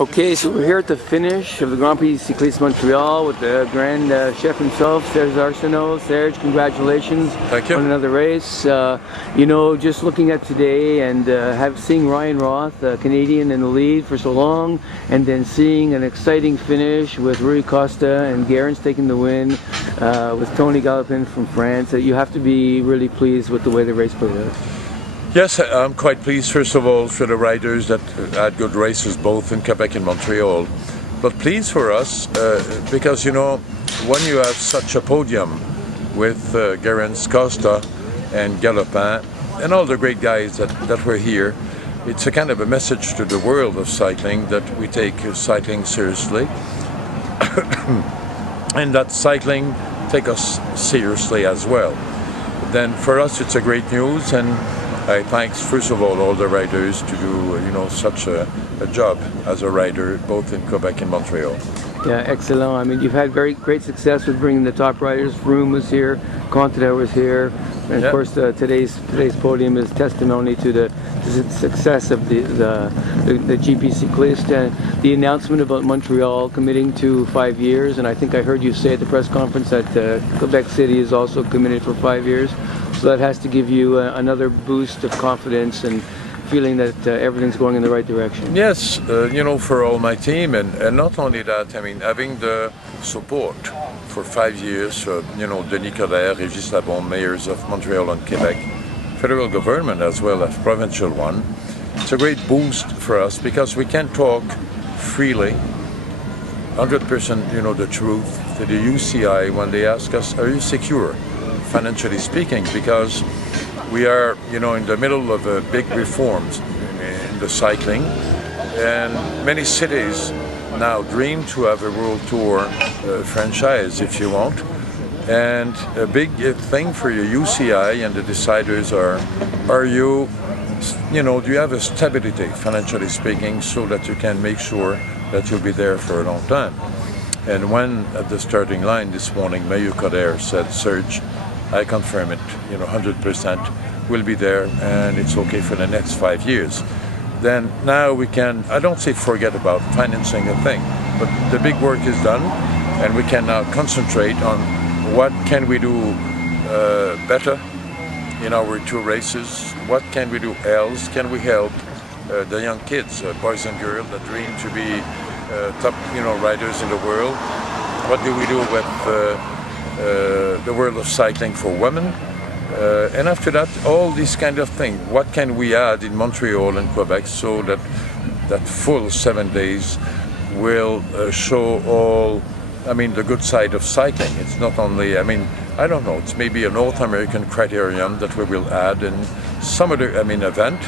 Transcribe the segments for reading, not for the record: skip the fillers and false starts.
Okay, so we're here at the finish of the Grand Prix Cycliste Montreal with the Grand Chef himself, Serge Arsenault. Serge, congratulations on another race. You know, just looking at today and seeing Ryan Roth, a Canadian, in the lead for so long, and then seeing an exciting finish with Rui Costa and Gerrans taking the win, with Tony Galopin from France. You have to be really pleased with the way the race played out. Yes, I'm quite pleased, first of all, for the riders that had good races both in Quebec and Montreal. But pleased for us because, you know, when you have such a podium with Gerrans, Costa and Galopin and all the great guys that were here, it's a kind of a message to the world of cycling that we take cycling seriously and that cycling take us seriously as well. Then for us it's a great news, and I thank, first of all the riders to do, you know, such a job as a rider, both in Quebec and Montreal. Yeah, excellent. I mean, you've had great success with bringing the top riders. Froome was here, Contador was here, and of course today's podium is testimony to the success of the GPC Cycliste and the announcement about Montreal committing to 5 years. And I think I heard you say at the press conference that Quebec City is also committed for 5 years. So that has to give you another boost of confidence and feeling that everything's going in the right direction. Yes, you know, for all my team, and not only that, I mean, having the support for 5 years, you know, Denis Coderre, Régis Labon, mayors of Montreal and Quebec, federal government as well as provincial one. It's a great boost for us because we can talk freely, 100%, you know, the truth to the UCI when they ask us, are you secure, financially speaking, because we are, you know, in the middle of big reforms in the cycling, and many cities now dream to have a world tour franchise, if you want. And a big thing for your UCI and the deciders are you know, do you have a stability, financially speaking, so that you can make sure that you'll be there for a long time. And when at the starting line this morning, Mayor Coderre said, Serge, I confirm it, you know, 100% will be there, and it's okay for the next 5 years. Then now we can, I don't say forget about financing a thing, but the big work is done, and we can now concentrate on what can we do better in our two races, what can we do else, can we help the young kids, boys and girls that dream to be top, you know, riders in the world. What do we do with the world of cycling for women, and after that, all these kind of things. What can we add in Montreal and Quebec so that that full 7 days will show all, I mean, the good side of cycling. It's not only, I mean, I don't know, it's maybe a North American criterion that we will add in some other, I mean, event,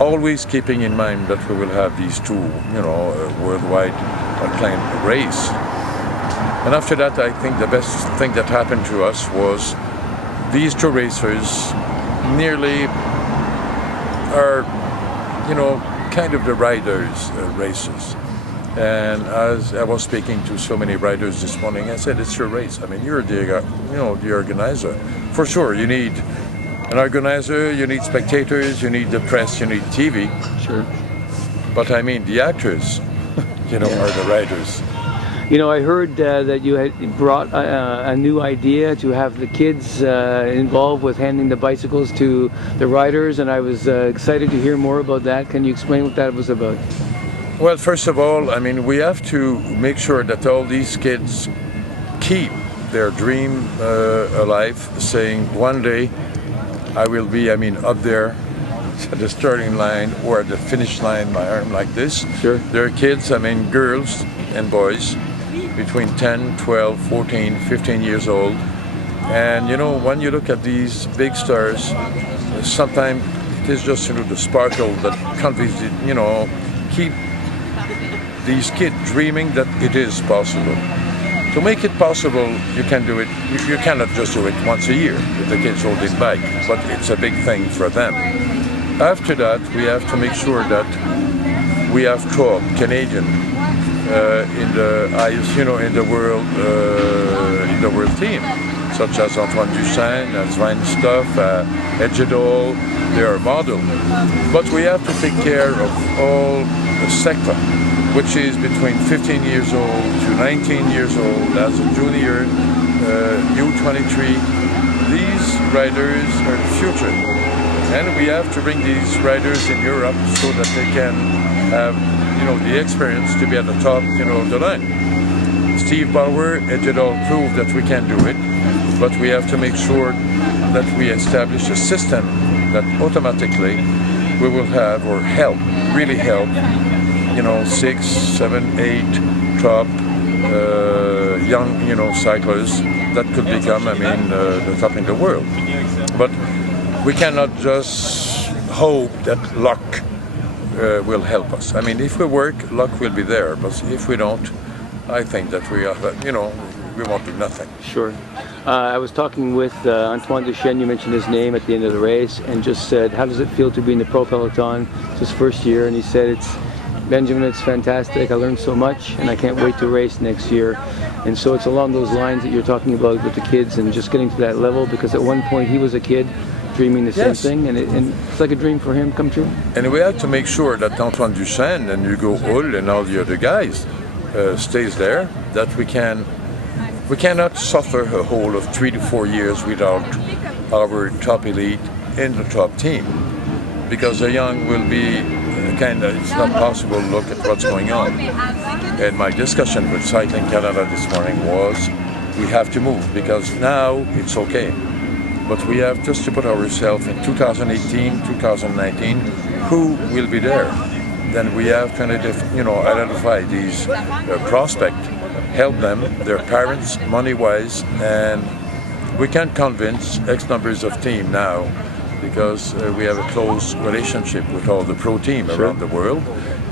always keeping in mind that we will have these two, you know, worldwide acclaimed race. And after that, I think the best thing that happened to us was these two racers nearly are, you know, kind of the riders' races. And as I was speaking to so many riders this morning, I said, it's your race. I mean, you're the, you know, the organizer. For sure, you need an organizer, you need spectators, you need the press, you need TV. Sure. But I mean, the actors, you know, are the riders. You know, I heard that you had brought a new idea to have the kids involved with handing the bicycles to the riders, and I was excited to hear more about that. Can you explain what that was about? Well, first of all, I mean, we have to make sure that all these kids keep their dream alive, saying one day I will be, I mean, up there at the starting line or at the finish line, my arm like this. Sure. There are kids, I mean, girls and boys, between 10, 12, 14, 15 years old. And, you know, when you look at these big stars, sometimes it is just, you know, the sparkle that conveys, you know, keep these kids dreaming that it is possible. To make it possible, you can do it, you cannot just do it once a year with the kids holding bike, but it's a big thing for them. After that, we have to make sure that we have top Canadian in the highest, you know, in the world team, such as Antoine Duchesne, as Weinstoff, Edgedall. They are model. But we have to take care of all the sector which is between 15 years old to 19 years old, as a junior, U23. These riders are the future. And we have to bring these riders in Europe so that they can have, the experience to be at the top, of the line. Steve Bauer and Jedal proved that we can do it, but we have to make sure that we establish a system that automatically we will have, or really help, 6, 7, 8 top young, cyclists that could become, the top in the world. But we cannot just hope that luck will help us. If we work, luck will be there. But if we don't, I think that we are, we won't do nothing. Sure. I was talking with Antoine Duchesne, you mentioned his name at the end of the race, and just said, how does it feel to be in the Pro Peloton? It's his first year, and he said, Benjamin, it's fantastic. I learned so much, and I can't wait to race next year. And so it's along those lines that you're talking about with the kids and just getting to that level, because at one point he was a kid dreaming the same thing, and it's like a dream for him come true. And we have to make sure that Antoine Duchesne and Hugo Hull and all the other guys stays there, that we cannot suffer a whole of 3 to 4 years without our top elite in the top team, because the young will be it's not possible to look at what's going on. And my discussion with Cycling Canada this morning was, we have to move, because now it's okay. But we have just to put ourselves in 2018, 2019, who will be there? Then we have to identify these prospects, help them, their parents, money-wise, and we can't convince X numbers of team now, because we have a close relationship with all the pro team around the world.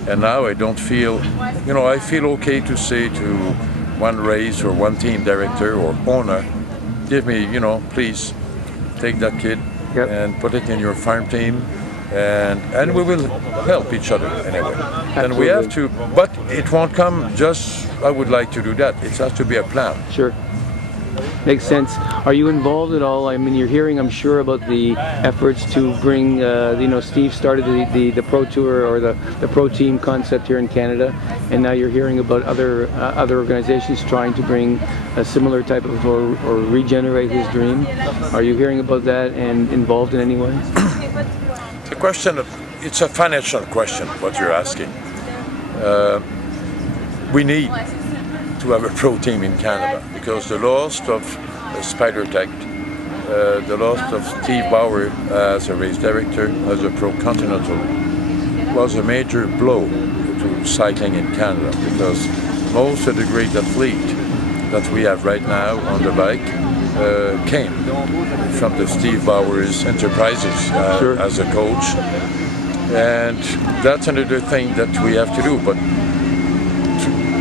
And now I don't feel, I feel okay to say to one race or one team director or owner, give me, please take that kid and put it in your farm team, and we will help each other anyway. Absolutely. And we have to, but it won't come just, I would like to do that. It has to be a plan. Sure. Makes sense. Are you involved at all? You're hearing, I'm sure, about the efforts to bring, Steve started the Pro Tour or the Pro Team concept here in Canada, and now you're hearing about other organizations trying to bring a similar type of, or regenerate his dream. Are you hearing about that and involved in any way? The question, it's a financial question, what you're asking. We need to have a pro team in Canada, because the loss of Spider Tech, the loss of Steve Bauer as a race director, as a pro continental, was a major blow to cycling in Canada, because most of the great athletes that we have right now on the bike came from the Steve Bauer's enterprises as a coach, and that's another thing that we have to do. But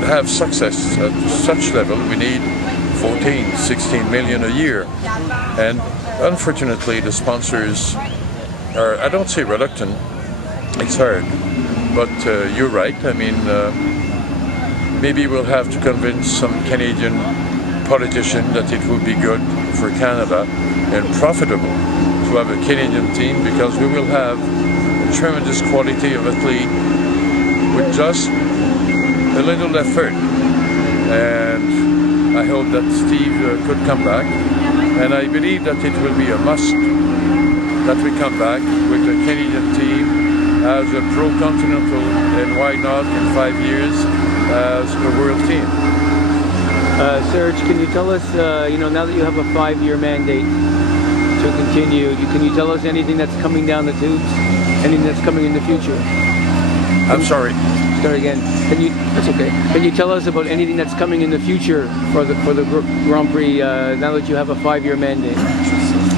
have success at such level, we need 14, 16 million a year. And unfortunately, the sponsors are, I don't say reluctant, it's hard. But you're right, maybe we'll have to convince some Canadian politician that it would be good for Canada and profitable to have a Canadian team, because we will have a tremendous quality of athlete with just a little effort, and I hope that Steve could come back, and I believe that it will be a must that we come back with a Canadian team as a pro continental, and why not in 5 years as a world team. Serge, can you tell us, now that you have a 5-year mandate to continue, can you tell us anything that's coming down the tubes, anything that's coming in the future? I'm sorry. Start again. That's okay. Can you tell us about anything that's coming in the future for the Grand Prix now that you have a 5-year mandate?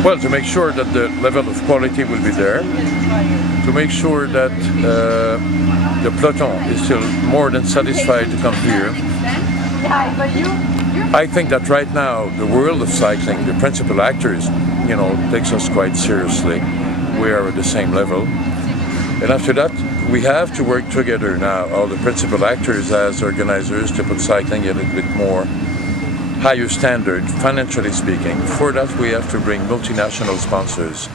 Well, to make sure that the level of quality will be there, to make sure that the peloton is still more than satisfied to come here. I think that right now the world of cycling, the principal actors, takes us quite seriously. We are at the same level. And after that, we have to work together now, all the principal actors as organizers, to put cycling a little bit more higher standard, financially speaking. For that, we have to bring multinational sponsors.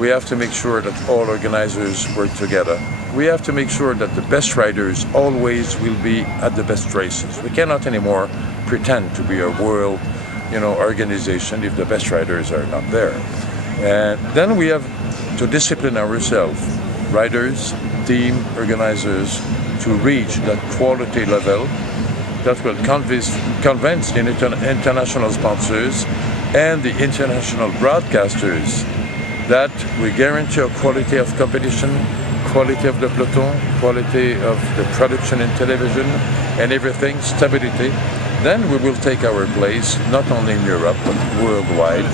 We have to make sure that all organizers work together. we have to make sure that the best riders always will be at the best races. We cannot anymore pretend to be a world, organization if the best riders are not there. And then we have to discipline ourselves, riders, team, organizers, to reach that quality level that will convince the international sponsors and the international broadcasters that we guarantee a quality of competition, quality of the peloton, quality of the production in television, and everything, stability. Then we will take our place, not only in Europe, but worldwide.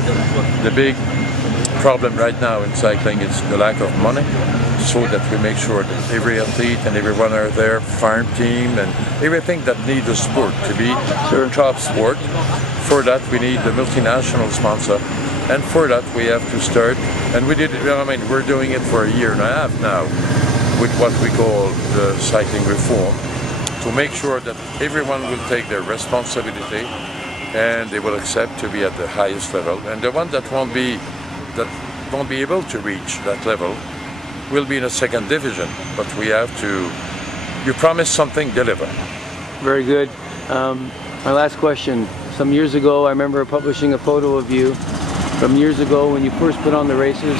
The big problem right now in cycling is the lack of money, so that we make sure that every athlete and everyone are there, farm team, and everything that needs a sport to be top sport. For that, we need the multinational sponsor. And for that, we have to start, and we did. We're doing it for a year and a half now, with what we call the cycling reform, to make sure that everyone will take their responsibility, and they will accept to be at the highest level. And the one that won't be able to reach that level will be in a second division. But we have to. You promise something, deliver. Very good. My last question. Some years ago, I remember publishing a photo of you from years ago when you first put on the races,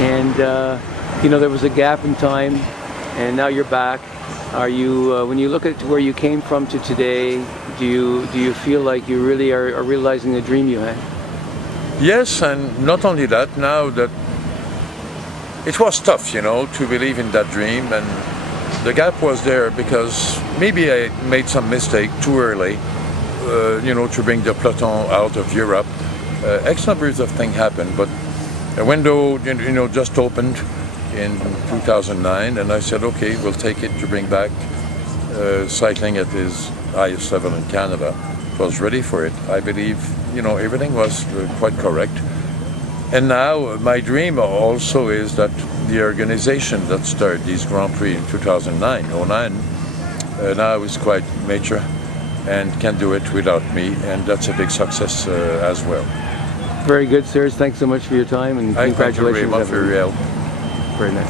and there was a gap in time, and now you're back. Are you, when you look at where you came from to today, do you feel like you really are realizing the dream you had? Yes, and not only that. Now that it was tough, to believe in that dream, and the gap was there because maybe I made some mistake too early, to bring the peloton out of Europe. X numbers of things happened, but a window, just opened in 2009, and I said, okay, we'll take it to bring back cycling at its highest level in Canada. I was ready for it. I believe, everything was quite correct. And now my dream also is that the organization that started these Grand Prix in 2009, now is quite mature and can do it without me, and that's a big success as well. Very good, Serge. Thanks so much for your time, and congratulations. Thank you very much for your help. Very nice.